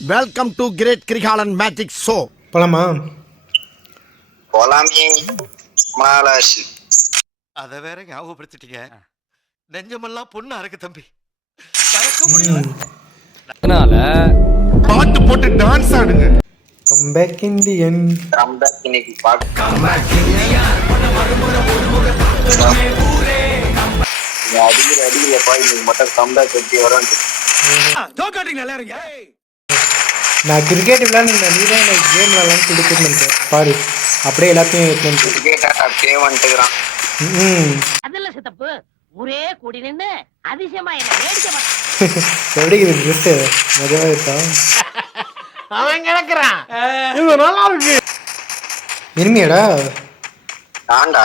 Welcome to great Kirikalan magic show போலாமா? போலாமே. மாலாஷி அத வேற ஞாபகப்படுத்திட்டீங்க. நெஞ்சமெல்லாம் பொண்ணா இருக்கு தம்பி. மறக்க முடியல. பாட்டு போட்டு டான்ஸ் ஆடுங்க. கம் பேக் இந்தியன் கம்பேக் இன்னைக்கு பார்க்க நீ அடிக்கிற அடிக்கிறப்பா இன்னைக்கு மட்டும் கம்பேக் கட்டி வரேன் நான் கிரிக்கெட் விளையாடுங்க நீ தான் எனக்கு கேம் விளையாடலாம்னு கொடுத்துருந்தேன் பாரு அப்படியே எல்லாத்தையும் எடுத்துன்னு கிரிக்கெட் அப்படியே வந்துட்டுக்கிறான் ம் அதெல்லாம் சித்தப்பு ஊரே கூடி நின்னு அதிசயமா என்ன வேடிக்கை பார்த்து எப்படி இது ட்ரெஸ்ஸு மஜாவாக இருக்கா? இனிமையாடா? ஆண்டா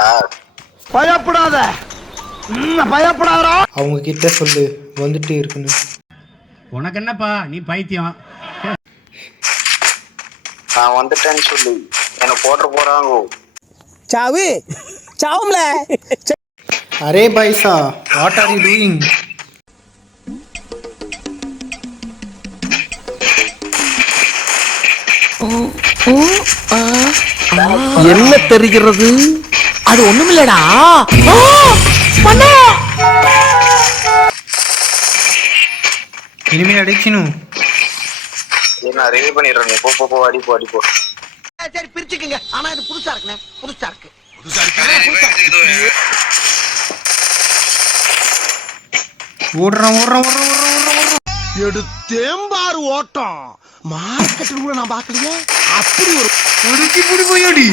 பயப்படாத. ம், பயப்படாதடா. அவங்க கிட்ட சொல்லு. வந்துட்டு இருக்குன்னு உனக்கு என்னப்பா? நீ பைத்தியம். நான் வந்துட்டேன்னு சொல்லு என்ன போட்டு போறாங்க. சாவு சாவும்ல. அரே பைசா வாட் ஆர் யூ டூயிங் என்ன தெரிகிறது? அது ஒண்ணுமில்லடா. இனிமே அடிக்கணும். என்ன ரெடி பண்ணிடுறேன். நீ போ போ போ அடி போ அடி போ. சரி பிரிச்சுக்குங்க. ஆனா இது புதுசா இருக்குண்ணே. புதுசா இருக்கு. ஓடுறான் ஓடுறான் ஓடுறான் ஓடுறான் ஓடுறான் ஓடுறான் எடுத்தேம்பாரு ஓட்டம். மார்க்கெட்டில் கூட நான் பார்க்கலையே. அப்படி ஒரு ஒடுக்கி புடி போய் அடி.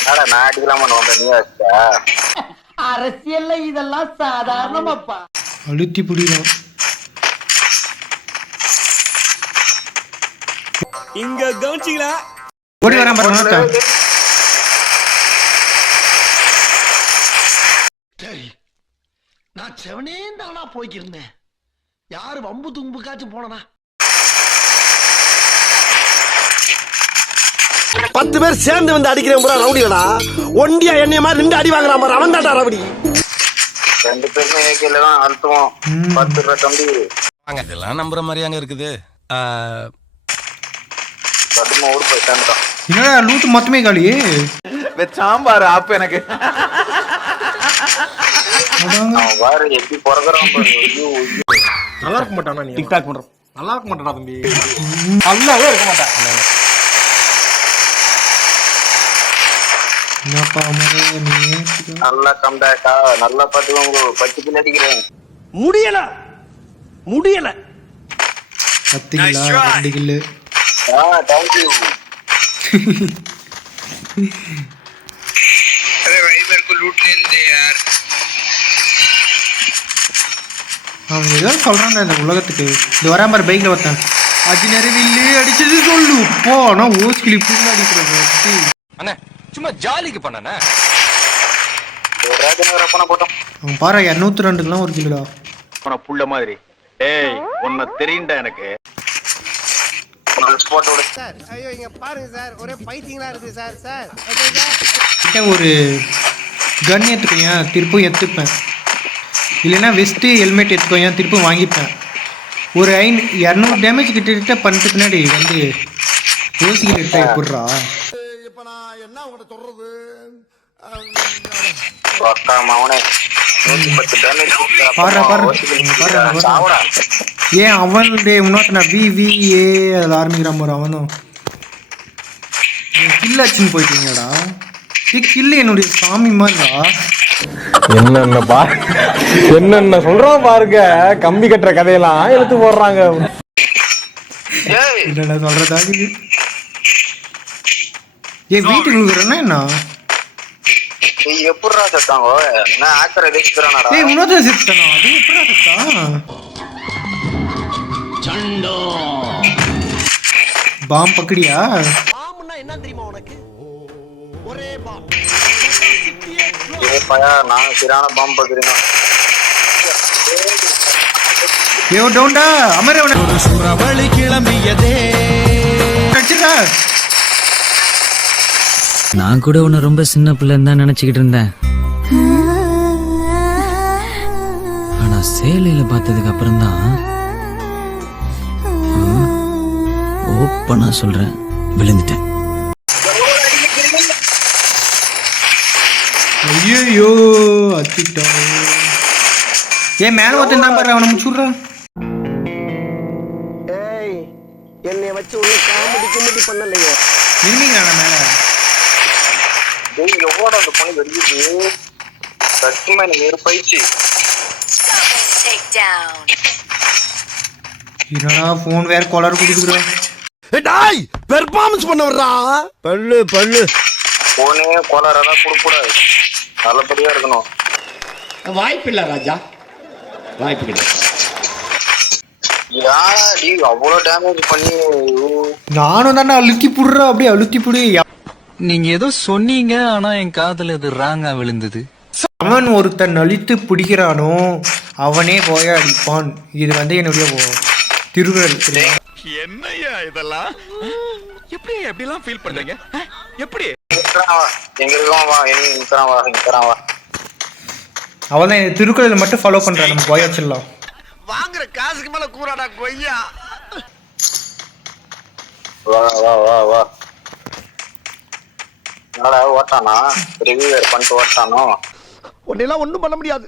என்னடா நான் அடிக்கலாமான்னு வந்த நீ வச்சா அரசியல்ல இதெல்லாம் சாதாரணமாப்பா. அழுத்தி புடிதான் இங்க கவனிச்சிங்களா ஓடி வரான் பாருங்க சரி நான் செவனே தானா போய்க்கிருந்தேன். யாரு வம்பு தும்புக்காச்சும் போனனா? பத்து பேர் சேர்ந்து வந்து அடிக்கிறேன் பூரா ரவுடிகளா? ஒண்டியா என்னைய மாதிரி நின்று அடி வாங்குறான் பாரு அவன் தான்டா ரவுடி. ரெண்டு பேருமே ஏகேல தான் அழுத்துவோம். பத்து ரூபா தம்பி. இதெல்லாம் நம்புற மாதிரியாங்க இருக்குது. பத்திரமா ஊர் போய் சேர்ந்துட்டான் என்னடா லூட்டு மொத்தமே காலி? சாம்பார் ஆப்பு எனக்கு. அவன் பாரு எப்படி பிறகுறான். நல்லா இருக்க மாட்டானா நீ? டிக்டாக் பண்றோம். நல்லா இருக்க மாட்டானா தம்பி? நல்லாவே இருக்க மாட்டான். என்னப்பா மரம் நீ நல்லா கம்பேக்கா நல்லா பாத்துக்கோங்க பத்து பிள்ளை அடிக்கிறேன் முடியல முடியல பத்து கிலோ ரெண்டு கிலோ ஆ தேங்க்யூ अरे भाई मेरे को लूट लेने दे यार அவன் ஏதோ சொல்றான்டா இந்த உலகத்துக்கு இது வரா மாதிரி பைக்ல ஒருத்தன் அடி நிறைவில்லு அடிச்சது சொல்லு போ ஆனா ஓஸ்கிலி புல்லு அடிக்கிறது அண்ணே சும்மா ஜாலிக்கு பண்ணனே? ஒரு ஒரு பாரு இரநூத்தி ரெண்டுக்கெல்லாம் ஒரு கிலோடா. உன புள்ள மாதிரி. ஏய் உன்னை தெரியும்டா எனக்கு. ஸ்பாட் விடு கிட்ட ஒரு கன் எடுத்துக்கோயேன் திருப்பும் எடுத்துப்பேன். இல்லைன்னா வெஸ்ட்டு ஹெல்மெட் எடுத்துக்கோயேன் திருப்பும் வாங்கிப்பேன். ஒரு ஐநூ இரநூறு டேமேஜ் கிட்ட கிட்ட பண்ணிட்டு பின்னாடி வந்து யோசிக்கிற எடுத்தா எப்படிறா பாரு, பாரு. சாவடா. ஏன் அவனுடைய இன்னொருத்தனா வி வி ஏ அதில் ஆரம்பிக்கிறான் அவனும். கில்லாச்சுன்னு போயிட்டீங்கடா. ஏ கில்லு என்னுடைய சாமி மாதிரிடா. என்னென்ன பா என்னென்ன சொல்றோம் பாருங்க. கம்பி கட்டுற கதையெல்லாம் எடுத்து போடுறாங்க. என்னடா சொல்றதா இது? ஏன் வீட்டுக்கு என்ன? எப்படிடா செத்தாங்க? நான் ஆக்கரை வச்சுக்கிறானடா ஏய் இன்னொருத்தன் செத்தானா அது எப்படா செத்தான் பாம் பக்கடியா? பாம்புன்னா என்ன தெரியுமா உனக்கு? ஒரே பாம்பு ஏ பையா நான் சிறான பாம்பு பாக்குறீங்க ஏ டவுன்டா அமர அவன கிளம்பியதே. கடிச்சிருக்கா நான் கூட உன்னை ரொம்ப சின்ன பிள்ளைன்னு தான் நினைச்சுக்கிட்டு இருந்தேன். சேலையில பார்த்ததுக்கு அப்புறம் தான் ஓப்பனா சொல்றேன் விழுந்துட்டேன். ஐயோ அத்திட்டோம் ஏன் மேல ஒருத்தன் தான் பாரு அவனை முடிச்சுடுறான் ஏய் என்னை வச்சு ஒண்ணு காமெடி கிமெடி பண்ணலையே. இருந்தீங்களா மேல. டேய் எவ்வளோ அந்த பொண்ணு வெடிக்குது. சத்தியமா எனக்கு நெருப்பாயிடுச்சு என்னடா ஃபோன் வேற கொலர் கொடுக்குறான் டாய் பெர்ஃபார்மன்ஸ் பண்ண வர்றா? பல்லு பல்லு. போனே கோளாறெல்லாம் கொடுக்கூடாது நல்லபடியா இருக்கணும். வாய்ப்பு இல்ல ராஜா. வாய்ப்பு கிடையாது யாரா டி அவ்வளோ டேமேஜ் பண்ணி. நானும் தானே அழுத்தி புடுறா அப்படியே அழுத்தி புடி. நீங்க ஏதோ சொன்னீங்க ஆனா என் காதுல இது ராங்கா விழுந்தது. அவன் ஒருத்தன் அழித்து பிடிக்கிறானோ அவனே போய அடிப்பான். இது வந்து என்னுடைய சரியா? என்னய்யா இதெல்லாம்? எப்படி எப்படிலாம் ஃபீல் பண்றீங்க? எப்படி? நிக்கிறான் வா எங்க இருக்கோம் வா எங்க நிக்கிறான் வா. நிக்கிறான் வா அவன் தான் இந்த திருக்குறளை மட்டும் ஃபாலோ பண்றான் நம்ம போய் வச்சிடலாம் வாங்குற காசுக்கு மேல கூறாடா கொய்யா. வா வா வா வா. என்னடா ஓட்டானா? ரிவ்யூ வேறு பண்ணிட்டு ஓட்டானோ? உன்னெல்லாம் ஒண்ணும் பண்ண முடியாது.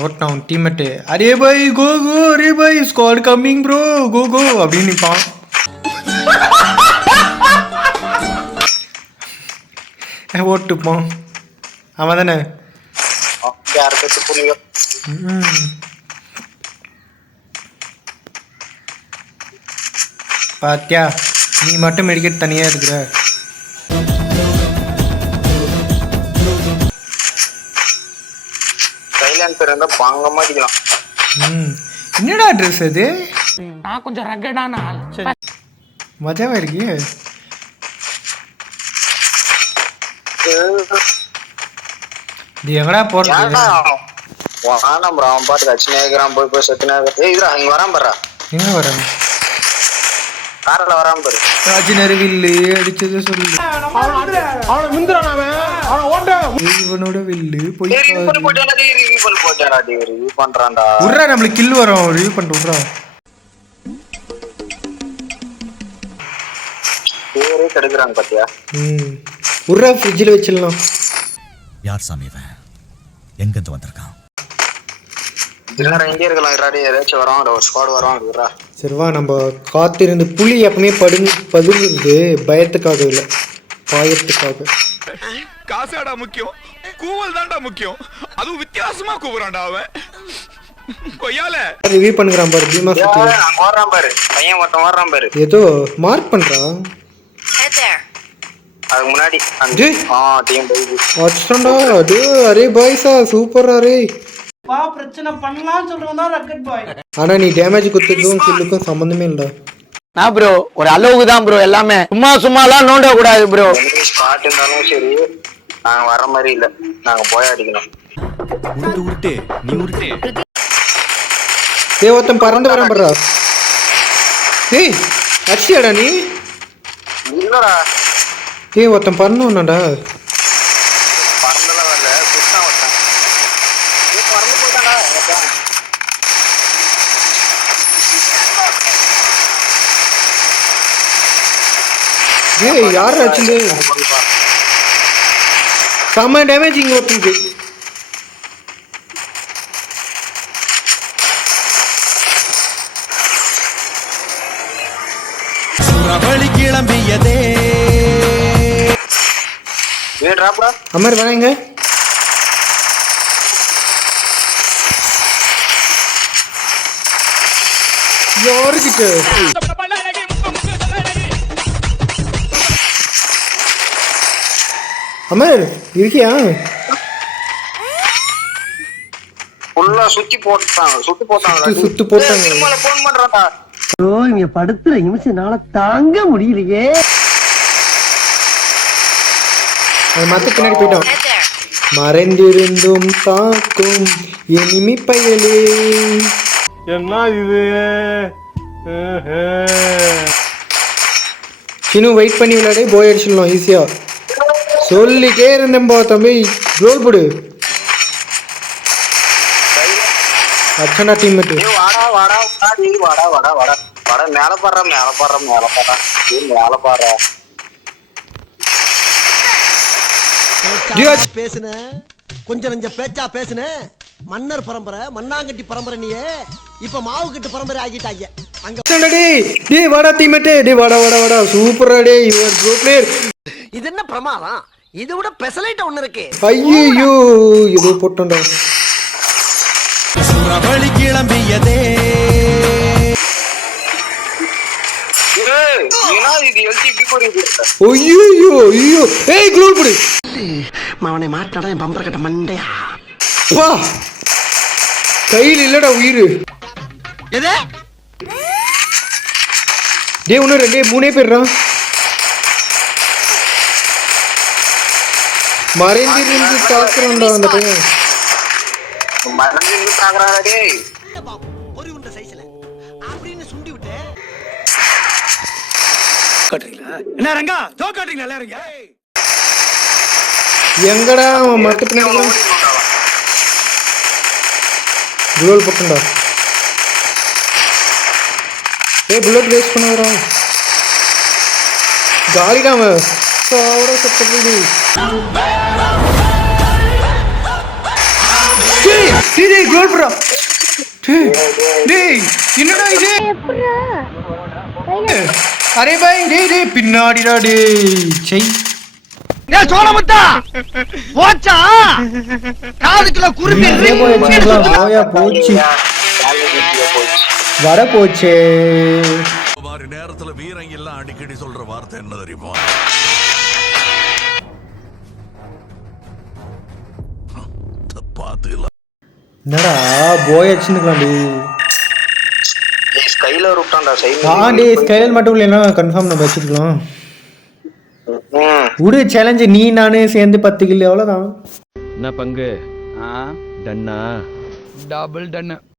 ஓட்டான் அவன் டீம்மேட்டு அரே பாய் கோ கோ அரே பாய் squad coming bro go go அப்படின்னு நிற்பான் ஓட்டுப்பான் அவன் தானே. பாத்தியா நீ மட்டும் மெடிக்கெட் தனியா இருக்கிற. சைலன்சர் இருந்தா பங்கமா அடிக்கலாம். ம். என்னடா ட்ரெஸ் அது? நான் கொஞ்சம் ரகடான ஆள். மஜாவா இருக்கு இது எங்கடா போறது? வானம் ப்ரோ. அவன் பாட்டுக்கு போய் போய் செத்து நேக்கிறான் ஏய் இதுடா இங்க வரான் பாரு எங்க வரேன் காரில் வரான் பாரு ராஜி நறுவில்லு அடிச்சது சொல்லு. இவனோட வில்லு போய் போட்டாடா டேய் ரிவ்யூ பண்ணி போட்டாடா டேய் ரிவ்யூ பண்றான்டா. உட்றா நம்மளுக்கு கில் வரும். ரிவ்யூ பண்ணிட்டு விட்றா. பேரே கெடுக்குறாங்க பாத்தியா? ம். உட்றா ஃப்ரிட்ஜில் வச்சிடலாம். யார் சாமி இவன்? எங்கிருந்து வந்திருக்கான்? இல்லடா இங்கே இருக்கலாம் இராடி ஏதாச்சும் வரும் ஒரு ஸ்குவாட் வரும் சரிவா நம்ம காத்திருந்து புலி எப்பவுமே படுங்க பதுங்குறது பயத்துக்காக இல்லை. பாயத்துக்காக. காசாடா முக்கியம். கூவல் தான்டா முக்கியம். அதுவும் வித்தியாசமா கூவுறான்டா அவன். கொய்யால ரிவ்யூ பண்ணுறான் பாரு பீமா வர்றான் பாரு. பையன் ஒருத்தன் வர்றான் பாரு. ஏதோ மார்க் பண்ணுறா அதுக்கு முன்னாடி டேய். ஆ டீம் பைபு அச்சண்டா டே அரே பாய்ஸா சூப்பர் அரே. ஆனா நீ டேமேஜ் குத்துறதுக்கும் கில்லுக்கும் சம்மந்தமே இல்லடா. நான் ப்ரோ ஒரு அளவுக்கு தான் ப்ரோ எல்லாமே. சும்மா சும்மாலாம் நோண்ட கூடாது ப்ரோ ஸ்பாட் இருந்தாலும் சரி நாங்க வர மாதிரி இல்ல. நாங்க போய் அடிக்கணும். உருட்டு உருட்டு நீ உருட்டு. டேய் ஒருத்தன் பறந்து வரான் பாருடா. டேய் அடிச்சியாடா நீ? இல்லடா. டேய் ஒருத்தன் பறந்து வந்தான்டா பறந்தெல்லாம் வரல குத்தான் ஒருத்தன் ஏய், பறந்து போயிட்டான்டா ஒருத்தன். டேய் யார் அடிச்சது செம்ம டேமேஜ் இங்க ஒருத்தனுக்கு சுறவழி கிளம்பியதே. ஏய் அமர் வராங்க யாருக்கிட்ட? அமர் இருக்கியா? ஃபுல்லா சுத்தி போட்டாங்க சுத்தி போட்டாங்க சுத்து, போட்டாங்க. இங்க படுத்துற நிமிஷம்னால தாங்க முடியலையே. அது மத்த பின்னாடி போயிட்டான். மறைந்திருந்தும் தாக்கும் எனிமி பயலே. என்ன இது? இன்னும் வெயிட் பண்ணி விளையாடே. போய் அடிச்சிடலாம் ஈஸியா சொல்லிட்டே இருந்தேன்பா தம்பி. ரோல் போடு. அச்சண்டா டீம்மேட்டு ஏய் வாடா வாடா வாடா டேய் வாடா வாடா வாடா. வாடா மேல பாடுறா மேல பாடுறா மேல பாடுறா. ஏய் மேல பேச்சா பேசுன கொஞ்சம் நெஞ்ச பேச்சா பேசுன. மன்னர் பரம்பரை மண்ணாங்கட்டி பரம்பரை நீயே. இப்ப மாவு கட்டு பரம்பரை ஆகிட்டாங்க. அங்க டேய் டேய் வாடா டீம்மேட்டு டேய் வாடா வாடா வாடா. சூப்பரா டேய் யுவர் ப்ரோ பிளேயர் இது என்ன பிரமாதம்? இது விட பெசலைட் ஒண்ணு இருக்கு. ஐயோ போட்டோம்டா இது எல்டிபி புரியுது ஐயோ ஐயோ ஏய் க்ளோல் போடு. அவனை மாட்டாடா என் பம்பர கட்ட மண்டையா? வா. கையில் இல்லடா உயிர். எது? டேய் இன்னும் ரெண்டே மூணே பேர்ரா? மறைந்திருந்து தாக்குறான்டா அந்த பையன். மறந்து இருந்து பாக்குறாடா டேய் பொறி உண்ட சைஸ்ல அப்படின்னு சுண்டி விட்டு எங்கடா அவன் மரத்து பின்னாடி குளோல் போட்டா ஏய் புல்லட் வேஸ்ட் பண்ணாதடா. காலிடா அவன். சத்த போடு டேய் டேய் டேய் குளோல் போடா டேய் டேய் என்னடா இது? அரே பாய் டேய் டேய் பின்னாடிடா டேய் செய் ஏ சோழமுத்தா போச்சா? காதுக்குள்ள போயாச்சுங்களா? போயா போச்சு. வர போச்சே. மாதிரி நேரத்துல வீரங்க எல்லாம் அடிக்கடி சொல்ற வார்த்தை என்ன தெரியுமா? என்னடா போயாச்சுன்னுக்கலாம் டே டேய் ஸ்கைல விட்டான்டா சை ஆ டே ஸ்கைல் மட்டும் இல்லைன்னா கன்ஃபார்ம் நம்ம வச்சுக்கலாம். ம். விடு சேலஞ்சு நீ நானு சேர்ந்து பத்து கிலோ எவ்வளோதான் என்ன பங்கு? டன்னா டபுள் டன்னு